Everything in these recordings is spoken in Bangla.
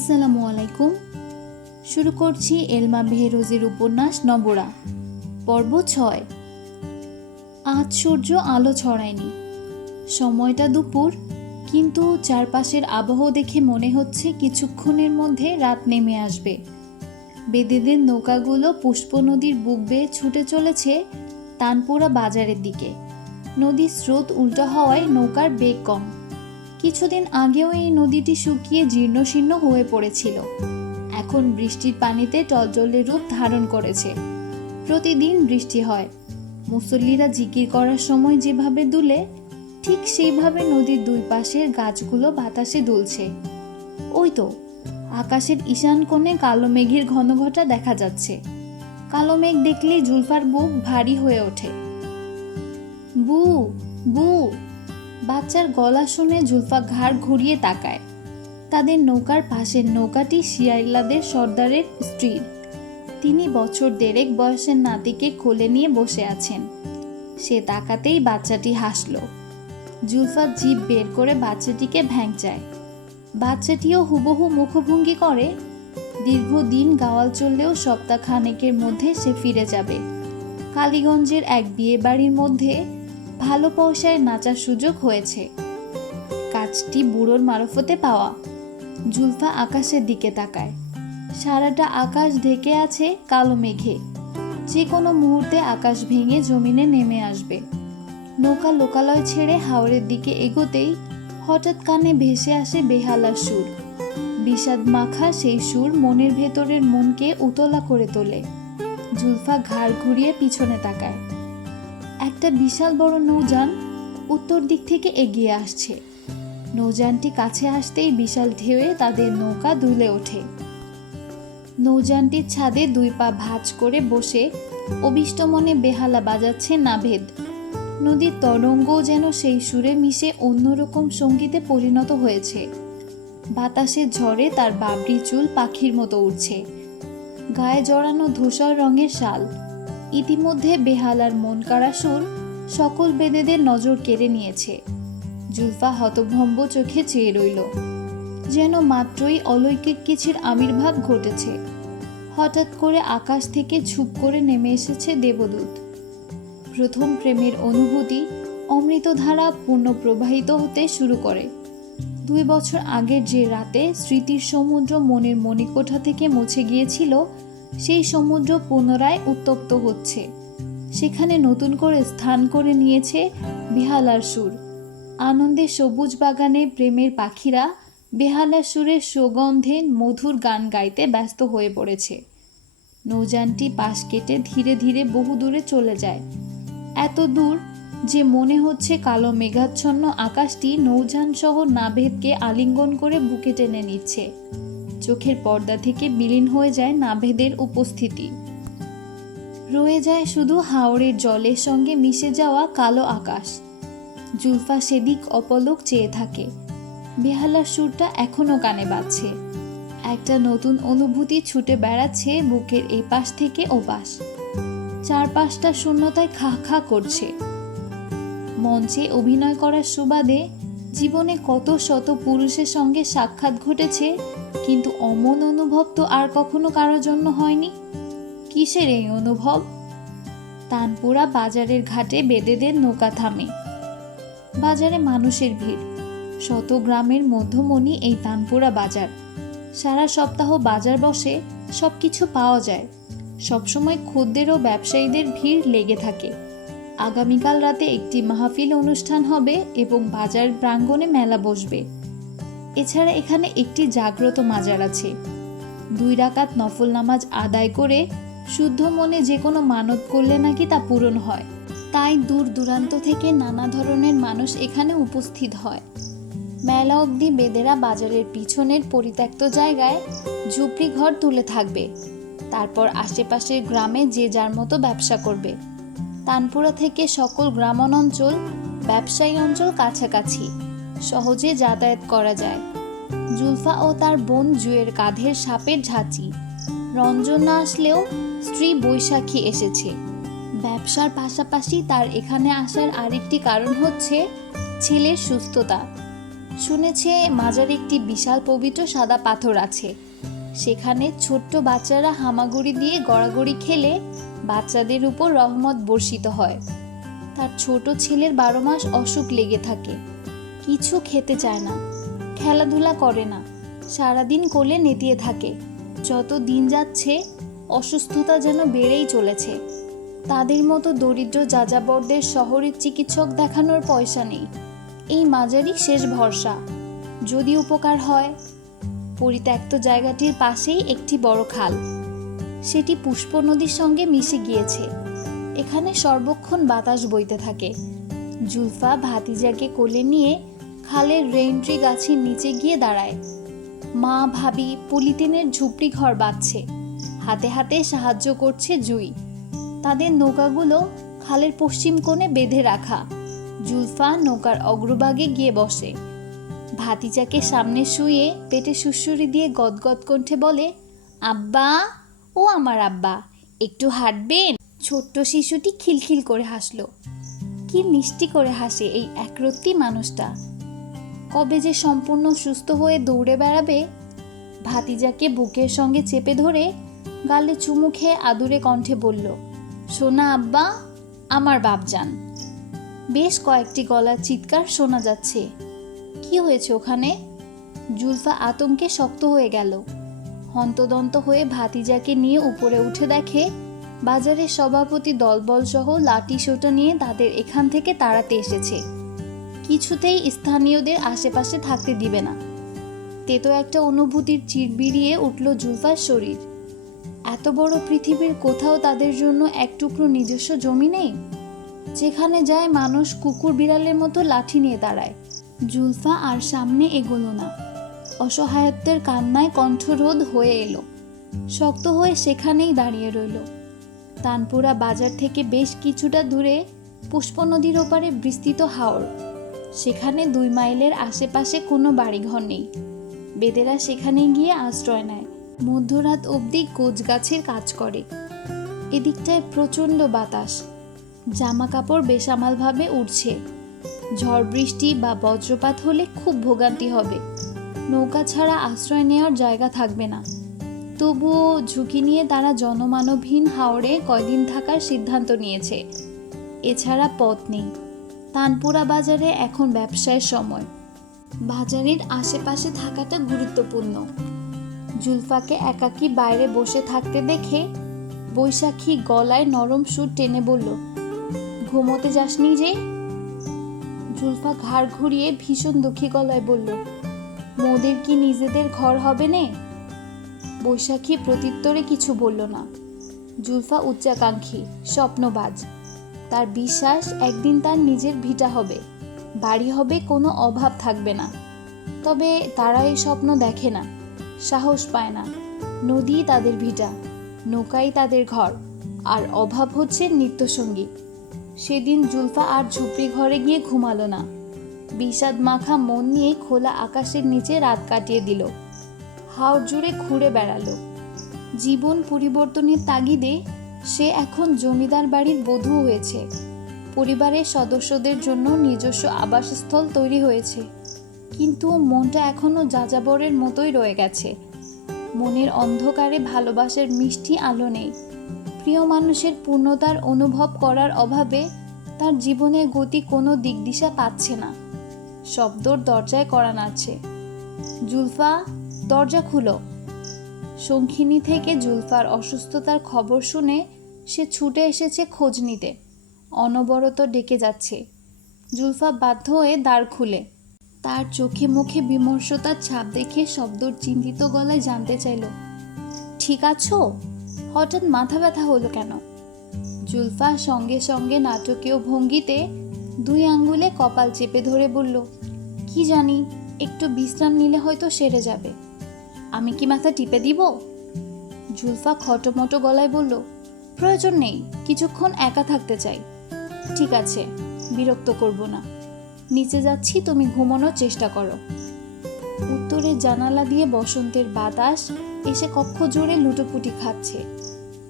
আসসালামু আলাইকুম। শুরু করছি এলমা বেহরোজের উপন্যাস নবরা, পর্ব ছয়। আজ সূর্য আলো ছড়ায়নি। সময়টা দুপুর, কিন্তু চারপাশের আবহাওয়া দেখে মনে হচ্ছে কিছুক্ষণের মধ্যে রাত নেমে আসবে। বেদেদের নৌকাগুলো পুষ্প নদীর বুক বেয়ে ছুটে চলেছে তানপুরা বাজারের দিকে। নদীর স্রোত উল্টো হওয়ায় নৌকার বেগ কম। কিছুদিন আগেও এই নদীটি শুকিয়ে জীর্ণশীর্ণ হয়ে পড়েছিল। এখন বৃষ্টির পানিতে টলটলে রূপ ধারণ করেছে। প্রতিদিন বৃষ্টি হয়। মুসল্লিরা জিকির করার সময় যেভাবে দুলে, ঠিক সেইভাবে নদীর দুই পাশের গাছগুলো বাতাসে দুলছে। ওই তো, আকাশের ঈশান কোণে কালো মেঘের ঘনঘটা দেখা যাচ্ছে। কালো মেঘ দেখলেই জুলফার বুক ভারী হয়ে ওঠে। বু বু বাচ্চার গলা শুনে জুলফা ঘাড় ঘুরিয়ে তাকায়। তাদের নৌকার পাশের নৌকাটি শিয়াইলাদের সর্দারের স্ত্রীর তিনি বছর দেড়েক বয়সের নাতিকে কোলে নিয়ে বসে আছেন। সে তাকাতেই বাচ্চাটি হাসল। জুলফা জিভ বের করে বাচ্চাটিকে ভ্যাংচায়। বাচ্চাটিও হুবহু মুখভঙ্গি করে। দীর্ঘদিন গাওয়াল চললেও সপ্তাহখানেকের মধ্যে সে ফিরে যাবে। কালীগঞ্জের এক বিয়ে বাড়ির মধ্যে ভালো পয়সায় নাচার সুযোগ হয়েছে। কাজটি বুড়োর মারফতে পাওয়া। জুলফা আকাশের দিকে তাকায়। সারাটা আকাশ ঢেকে আছে কালো মেঘে। যে কোনো মুহূর্তে আকাশ ভেঙে জমিনে নেমে আসবে। নৌকা লোকালয় ছেড়ে হাওড়ের দিকে এগোতেই হঠাৎ কানে ভেসে আসে বেহালার সুর। বিষাদ মাখা সেই সুর মনের ভেতরের মনকে উতলা করে তোলে। জুলফা ঘাড় ঘুরিয়ে পিছনে তাকায়। একটা বিশাল বড় নৌযান উত্তর দিক থেকে এগিয়ে আসছে। নৌযানটি কাছে আসতেই বিশাল ঢেউয়ে তাদের নৌকা দুলে ওঠে। নৌযানটির ছাদে দুই পা ভাঁজ করে বসে অবিষ্ট মনে বেহালা বাজাচ্ছে নাভেদ। নদীর তরঙ্গও যেন সেই সুরে মিশে অন্যরকম সঙ্গীতে পরিণত হয়েছে। বাতাসের ঝড়ে তার বাবরি চুল পাখির মতো উঠছে গায়ে জড়ানো ধূসর রঙের শাল ইতিমধ্যে বেহালার মন কাড়া সুর সকল বেদেদের নজর কেড়ে নিয়েছে। জুলফা হতভম্ব চোখে চেয়ে রইল। যেন মাত্রই অলৌকিক কিছুর আবির্ভাব ঘটেছে। হঠাৎ করে আকাশ থেকে ঝুপ করে নেমে এসেছে দেবদূত। প্রথম প্রেমের অনুভূতি অমৃতধারা পূর্ণ প্রবাহিত হতে শুরু করে। দুই বছর আগের যে রাতে স্মৃতির সমুদ্র মনের মণিকোঠা থেকে মুছে গিয়েছিল সেই সমুদ্র পুনরায় উত্তপ্ত হচ্ছে। সেখানে নতুন করে স্থান করে নিয়েছে বেহালার সুর। আনন্দে সবুজ বাগানে প্রেমের পাখিরা বেহালার সুরের সুগন্ধে মধুর গান গাইতে ব্যস্ত হয়ে পড়েছে। নৌযানটি পাশ কেটে ধীরে ধীরে বহু দূরে চলে যায়। এত দূর যে মনে হচ্ছে কালো মেঘাচ্ছন্ন আকাশটি নৌযান সহ নাভেদকে আলিঙ্গন করে বুকে টেনে নিচ্ছে। চোখের পর্দা থেকে বিলীন হয়ে যায় নাভেদের উপস্থিতি। রয়ে যায় শুধু হাওড়ের জলের সঙ্গে মিশে যাওয়া কালো আকাশ। জুলফা সেদিক অপলক চেয়ে থাকে। বেহালার সুরটা এখনও কানে বাজছে। একটা নতুন অনুভূতি ছুটে বেড়াচ্ছে বুকের এপাশ থেকে ওপাশ। চারপাশটা শূন্যতায় খা খা করছে। মঞ্চে অভিনয় করার সুবাদে জীবনে কত শত পুরুষের সঙ্গে সাক্ষাৎ ঘটেছে কিন্তু অমন অনুভব তো আর কখনো কারোর জন্য হয়নি। কিসের এই অনুভব? তানপুরা বাজারের ঘাটে বেদেদের নৌকা থামে। বাজারে মানুষের ভিড়। শত গ্রামের মধ্যমণি এই তানপুরা বাজার। সারা সপ্তাহ বাজার বসে সব কিছু পাওয়া যায়। সবসময় খদ্দের ও ব্যবসায়ীদের ভিড় লেগে থাকে। আগামীকাল রাতে একটি মাহফিল অনুষ্ঠান হবে এবং বাজার প্রাঙ্গণে মেলা বসবে। এছাড়া এখানে একটি জাগ্রত মাজার আছে। দুই রাকাত নফল নামাজ আদায় করে শুদ্ধ মনে যে কোনো মানত করলে নাকি তা পূরণ হয়। তাই দূর দূরান্ত থেকে নানা ধরনের মানুষ এখানে উপস্থিত হয়। মেলা অবধি বেদেরা বাজারের পিছনের পরিত্যক্ত জায়গায় ঝুপড়ি ঘর তুলে থাকবে। তারপর আশেপাশের গ্রামে যে যার মতো ব্যবসা করবে। তানপুরা থেকে সকল গ্রামন অঞ্চল ব্যবসায়ী অঞ্চল কাছাকাছি। সহজে যাতায়াত করা যায়। জুলফা ও তার বোন জুয়ের কাঁধের সাপের ঝাঁচি। রঞ্জন না আসলেও স্ত্রী বৈশাখী এসেছে। ব্যবসার পাশাপাশি তার এখানে আসার আরেকটি কারণ হচ্ছে ছেলের সুস্থতা। শুনেছে, মাজারে একটি বিশাল পবিত্র সাদা পাথর আছে। সেখানে ছোট্ট বাচ্চারা হামাগুড়ি দিয়ে গড়াগড়ি খেলে বাচ্চাদের উপর রহমত বর্ষিত হয়। তার ছোট ছেলের বারো মাস অসুখ লেগে থাকে। কিছু খেতে চায় না, খেলাধুলা করে না, সারাদিন কোলে নেতিয়ে থাকে। যত দিন যাচ্ছে, অসুস্থতা যেন বেড়েই চলেছে। তাদের মতো দরিদ্র যাযাবরদের শহরের চিকিৎসক দেখানোর পয়সা নেই। এই মাঝারি শেষ ভরসা। যদি উপকার হয়, পরিত্যক্ত জায়গাটির পাশেই একটি বড় খাল। সেটি পুষ্প নদীর সঙ্গে মিশে গিয়েছে। এখানে সর্বক্ষণ বাতাস বইতে থাকে। জুলফা ভাতিজাকে কোলে নিয়ে খালের রেইনট্রি গাছের নিচে গিয়ে দাঁড়ায়। মা, ভাবি, পলিথিনের ঝুপড়ি ঘর বাঁধছে। হাতে হাতে সাহায্য করছে জুই। তাদের নৌকাগুলো খালের পশ্চিম কোণে বেঁধে রাখা। জুলফা নৌকার অগ্রভাগে গিয়ে বসে। ভাতিজাকে সামনে শুয়ে পেটে সুসুরি দিয়ে গদগদ কণ্ঠে বলে, আব্বা, ও আমার আব্বা, একটু হাঁটবেন? ছোট্ট শিশুটি খিলখিল করে হাসলো। কি মিষ্টি করে হাসে এই একরত্তি মানুষটা? কবে যে সম্পূর্ণ সুস্থ হয়ে দৌড়ে বেড়াবে? ভাতিজাকে বুকের সঙ্গে চেপে ধরে গালে চুমু খেয়ে আদুরে কণ্ঠে বলল, সোনা আব্বা, আমার বাপজান। বেশ কয়েকটি গলার চিৎকার শোনা যাচ্ছে। কি হয়েছে ওখানে? জুলফা আতঙ্কে শক্ত হয়ে গেল। হন্তদন্ত হয়ে ভাতিজাকে নিয়ে উপরে উঠে দেখে বাজারের সভাপতি দলবল সহ লাঠি সোটা নিয়ে তাদের এখান থেকে তাড়াতে এসেছে। কিছুতেই স্থানীয়দের আশেপাশে থাকতে দিবে না। তেতো একটা অনুভূতির চিরবিড়িয়ে উঠল জুলফার শরীর। এত বড় পৃথিবীর কোথাও তাদের জন্য এক টুকরো নিজস্ব জমি নেই? যেখানে যায় মানুষ কুকুর বিড়ালের মতো লাঠি নিয়ে দাঁড়ায়। জুলফা আর সামনে এগোলো না। অসহায়ত্বের কান্নায় কণ্ঠরোধ হয়ে এলো। শক্ত হয়ে সেখানেই দাঁড়িয়ে রইল। তানপুরা বাজার থেকে বেশ কিছুটা দূরে পুষ্প নদীর ওপারে বিস্তৃত হাওর। সেখানে দুই মাইলের আশেপাশে কোনো বাড়িঘর নেই। বেদেরা সেখানে গিয়ে আশ্রয় নেয়। মধ্যরাত অবধি কোচ গাছের কাজ করে। এদিকটায় প্রচণ্ড বাতাস। জামা কাপড় বেসামালভাবে উঠছে ঝড় বৃষ্টি বা বজ্রপাত হলে খুব ভোগান্তি হবে। নৌকা ছাড়া আশ্রয় নেওয়ার জায়গা থাকবে না। তবুও ঝুঁকি নিয়ে তারা জনমানবহীন হাওড়ে কয়দিন থাকার সিদ্ধান্ত নিয়েছে। এছাড়া পথ নেই। তানপুরা বাজারে এখন ব্যবসায়ের সময়। বাজারের আশেপাশে থাকাটা গুরুত্বপূর্ণ। জুলফাকে একাকী বাইরে বসে থাকতে দেখে বৈশাখী গলায় নরম সুর টেনে বলল, ঘুমোতে যাসনি যে? জুলফা ঘাড় ঘুরিয়ে ভীষণ দুঃখী গলায় বলল, মোদের কি নিজেদের ঘর হবে নে? বৈশাখী প্রত্যুত্তরে কিছু বলল না। জুলফা উচ্চাকাঙ্ক্ষী, স্বপ্নবাজ। তার বিশ্বাস, একদিন তার নিজের ভিটা হবে। বাড়ি হবে, কোনো অভাব থাকবে না। তবে তারা এই স্বপ্ন দেখে না, সাহস পায় না। নদী তাদের ভিটা, নৌকাই তাদের ঘর, আর অভাব হচ্ছে নিত্যসঙ্গী। সেদিন জুলফা আর ঝুপড়ি ঘরে গিয়ে ঘুমালো না। বিষাদ মাখা মন নিয়ে খোলা আকাশের নিচে রাত কাটিয়ে দিল। হাওড় জুড়ে ঘুরে বেড়ালো। জীবন পরিবর্তনের তাগিদে সে এখন জমিদার বাড়ির বধূ হয়েছে। পরিবারের সদস্যদের জন্য নিজস্ব আবাসস্থল তৈরি হয়েছে। কিন্তু মনটা এখনও যাযাবরের মতোই রয়ে গেছে। মনের অন্ধকারে ভালোবাসার মিষ্টি আলো নেই। প্রিয় মানুষের পূর্ণতার অনুভব করার অভাবে তার জীবনের গতি কোনো দিক দিশা পাচ্ছে না। শব্দর দরজায় করা নাড়ছে। জুলফা দরজা খুলো। শঙ্খিনী থেকে জুলফার অসুস্থতার খবর শুনে সে ছুটে এসেছে খোঁজ নিতে। অনবরত ডেকে যাচ্ছে। জুলফা বাধ্য হয়ে দ্বার খুলে। তার চোখে মুখে বিমর্ষতার ছাপ দেখে শব্দর চিন্তিত গলায় জানতে চাইল, ঠিক আছো? হঠাৎ মাথা ব্যথা হলো কেন? জুলফা সঙ্গে সঙ্গে নাটকীয় ভঙ্গিতে দুই আঙ্গুলে কপাল চেপে ধরে বলল, কি জানি, একটু বিশ্রাম নিলে হয়তো সেরে যাবে। আমি কি মাথা টিপে দিব? জুলফা খটোমটো গলায় বলল, প্রয়োজন নেই, কিছুক্ষণ একা থাকতে চাই। ঠিক আছে, বিরক্ত করব না। নিচে যাচ্ছি, তুমি ঘুমানোর চেষ্টা করো। উত্তরের জানালা দিয়ে বসন্তের বাতাস এসে কক্ষ জুড়ে লুটোপুটি খাচ্ছে।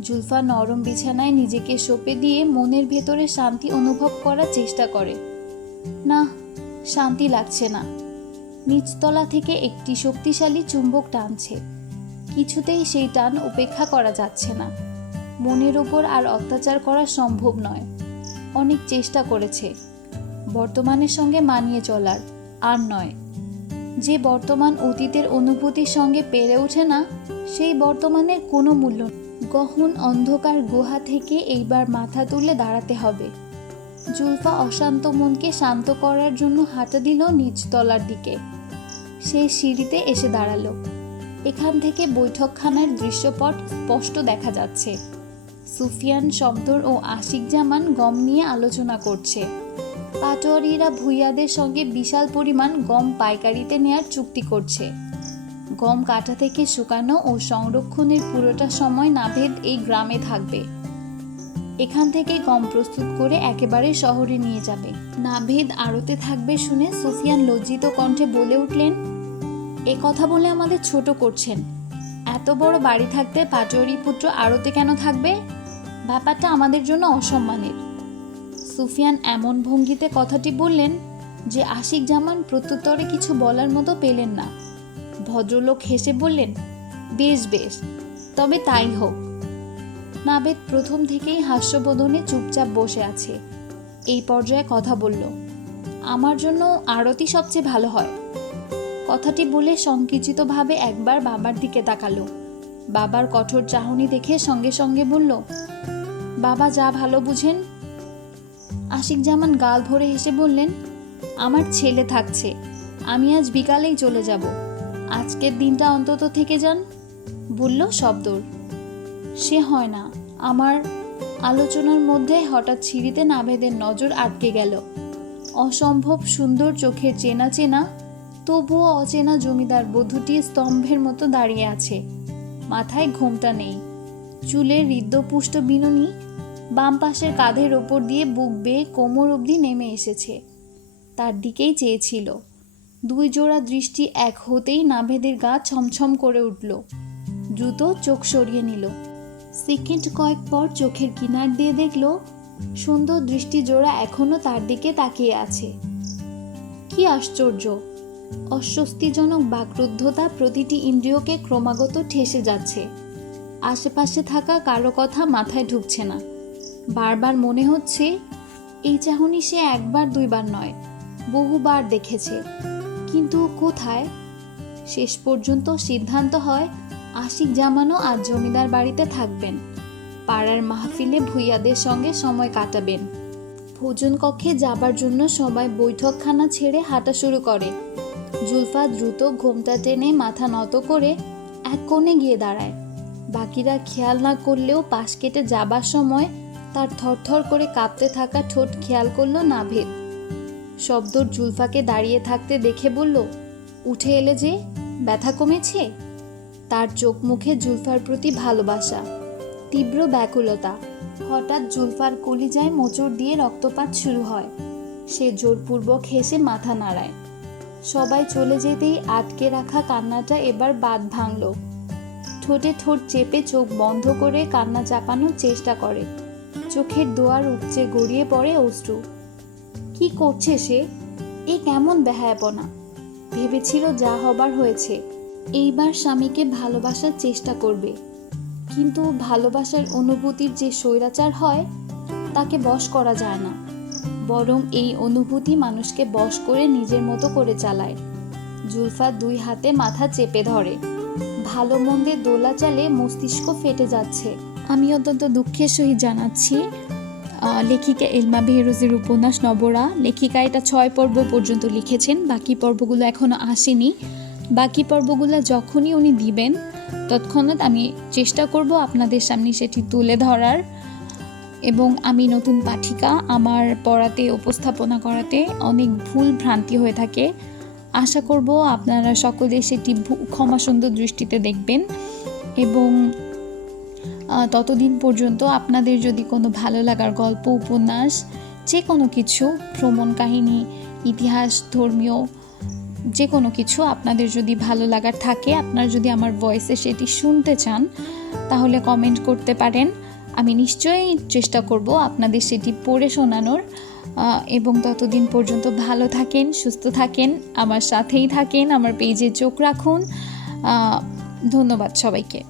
জুলফা নরম বিছানায় নিজেকে সঁপে দিয়ে মনের ভেতরে শান্তি অনুভব করার চেষ্টা করে। না শান্তি লাগছে না। নিচতলা থেকে একটি শক্তিশালী চুম্বক টানছে। কিছুতেই সেই টান উপেক্ষা করা যাচ্ছে না। মনের ওপর আর অত্যাচার করা সম্ভব নয়। অনেক চেষ্টা করেছে। বর্তমানের সঙ্গে মানিয়ে চলার আর নয়। যে বর্তমান অতীতের অনুভূতির সঙ্গে পেরে ওঠে না, সেই বর্তমানের কোনো মূল্য গহন অন্ধকার গুহা থেকে এইবার মাথা তুলে দাঁড়াতে হবে। জুলফা অশান্ত মনকে শান্ত করার জন্য হাঁটা দিল নিচতলার দিকে। সে সিঁড়িতে এসে দাঁড়াল। এখান থেকে বৈঠকখানার দৃশ্যপট স্পষ্ট দেখা যাচ্ছে। সুফিয়ান শব্দর ও আশিক জামান গম নিয়ে আলোচনা করছে। পাটোয়ারিরা ভুইয়াদের সঙ্গে বিশাল পরিমাণ গম পাইকারিতে নেয়ার চুক্তি করছে। গম কাটা থেকে শুকানো ও সংরক্ষণের পুরোটা সময় নাভেদ এই গ্রামে থাকবে। এখান থেকে গম প্রস্তুত করে একেবারে শহরে নিয়ে যাবে। নাভেদ আড়তে থাকবে শুনে সুফিয়ান লজ্জিত কণ্ঠে বলে উঠলেন এ কথা বলে আমাদের ছোট করছেন। এত বড় বাড়ি থাকতে পাটোয়ারি পুত্র আড়তে কেন থাকবে? ব্যাপারটা আমাদের জন্য অসম্মানের। সুফিয়ান এমন ভঙ্গিতে কথাটি বললেন যে আশিক জামান প্রত্যুত্তরে কিছু বলার মতো পেলেন না। ভদ্রলোক হেসে বললেন, বেশ বেশ, তবে তাই হোক। নাবেদ প্রথম থেকেই হাস্যবোধনে চুপচাপ বসে আছে। এই পর্যায়ে কথা বলল, আমার জন্য আরতি সবচেয়ে ভালো হয়। কথাটি বলে সংকুচিতভাবে একবার বাবার দিকে তাকালো। বাবার কঠোর চাহনি দেখে সঙ্গে সঙ্গে বলল, বাবা যা ভালো বুঝেন। আশিক জামান গাল ভরে হেসে বললেন, আমার ছেলে থাকছে, আমি আজ বিকালেই চলে যাব। আজকের দিনটা অন্তত থেকে যান। বলল শব্দর। সে হয় না, আমার আলোচনার মধ্যে হঠাৎ ছিঁড়িতে নাভেদের নজর আটকে গেল। অসম্ভব সুন্দর চোখের চেনা চেনা তবুও অচেনা জমিদার বধূটি স্তম্ভের মতো দাঁড়িয়ে আছে। মাথায় ঘোমটা নেই। চুলের হৃদ্যপুষ্ট বিনুনি বাম পাশের কাঁধের ওপর দিয়ে বুক বেয়ে কোমর অবধি নেমে এসেছে। তার দিকেই চেয়েছিল। দুই জোড়া দৃষ্টি এক হতেই নাভেদের গা ছমছম করে উঠল। দ্রুত চোখ সরিয়ে নিল। সেকেন্ড কয়েক পর চোখের কিনার দিয়ে দেখল, সুন্দর দৃষ্টি জোড়া এখনও তার দিকে তাকিয়ে আছে। কি আশ্চর্য! অস্বস্তিজনক বাকরুদ্ধতা প্রতিটি ইন্দ্রিয়কে ক্রমাগত ঠেসে যাচ্ছে। আশেপাশে থাকা কারও কথা মাথায় ঢুকছে না। বারবার মনে হচ্ছে, এই চাহনি সে একবার দুইবার নয়, বহুবার দেখেছে। কিন্তু কোথায়? শেষ পর্যন্ত সিদ্ধান্ত হয়, আশিক জামানো আজ জমিদার বাড়িতে থাকবেন। পাড়ার মাহফিলে ভুইয়াদের সঙ্গে সময় কাটাবেন। ভোজন কক্ষে যাবার জন্য সবাই বৈঠকখানা ছেড়ে হাঁটা শুরু করে। জুলফা দ্রুত ঘোমটা টেনে মাথা নত করে এক কোণে গিয়ে দাঁড়ায়। বাকিরা খেয়াল না করলেও পাশ কেটে যাবার সময় তার থরথর করে কাঁপতে থাকা ঠোঁট খেয়াল করল নাভেদ। শব্দর জুলফাকে দাঁড়িয়ে থাকতে দেখে বলল, উঠে এলে যে ব্যথা কমেছে? তার চোখ মুখে জুলফার প্রতি ভালোবাসা, তীব্র ব্যাকুলতা। হঠাৎ জুলফার কলিজায় মোচড় দিয়ে রক্তপাত শুরু হয়। সে জোরপূর্বক হেসে মাথা নাড়ায়। সবাই চলে যেতেই আটকে রাখা কান্নাটা এবার বাদ ভাঙল। ঠোঁটে ঠোঁট চেপে চোখ বন্ধ করে কান্না চাপানোর চেষ্টা করে। চোখের দোয়ার উপচে গড়িয়ে পড়ে অশ্রু। কি করছে সে? এ কেমন বেহায়াপনা? ভেবেছিল যা হবার হয়েছে। এইবার স্বামীকে ভালোবাসার চেষ্টা করবে। কিন্তু ভালোবাসার অনুভূতির যে স্বৈরাচার হয়, তাকে বশ করা যায় না। বরং এই অনুভূতি মানুষকে বশ করে নিজের মতো করে চালায়। জুলফা দুই হাতে মাথা চেপে ধরে। ভালো মন্দের দোলা চালে মস্তিষ্ক ফেটে যাচ্ছে। আমি অত্যন্ত দুঃখের সহিত জানাচ্ছি লেখিকা এলমা বেহরোজের উপন্যাস নবরা। লেখিকা এটা ছয় পর্ব পর্যন্ত লিখেছেন, বাকি পর্বগুলো এখনও আসেনি। বাকি পর্বগুলো যখনই উনি দিবেন, তৎক্ষণাৎ আমি চেষ্টা করব আপনাদের সামনে সেটি তুলে ধরার। এবং আমি নতুন পাঠিকা আমার পড়াতে, উপস্থাপনা করাতে অনেক ভুল ভ্রান্তি হয়ে থাকে। আশা করব আপনারা সকলে সেটি ভু- ক্ষমাসুন্দর দৃষ্টিতে দেখবেন এবং ততদিন পর্যন্ত আপনাদের যদি কোনো ভালো লাগার গল্প, উপন্যাস যে কোনো কিছু, ভ্রমণ কাহিনী, ইতিহাস, ধর্মীয় যে কোনো কিছু আপনাদের যদি ভালো লাগার থাকে, আপনারা যদি আমার ভয়েসে সেটি শুনতে চান, তাহলে কমেন্ট করতে পারেন। আমি নিশ্চয়ই চেষ্টা করব আপনাদের সেটি পড়ে শোনানোর। এবং ততদিন পর্যন্ত ভালো থাকেন, সুস্থ থাকেন, আমার সাথেই থাকেন, আমার পেজে চোখ রাখুন। ধন্যবাদ সবাইকে।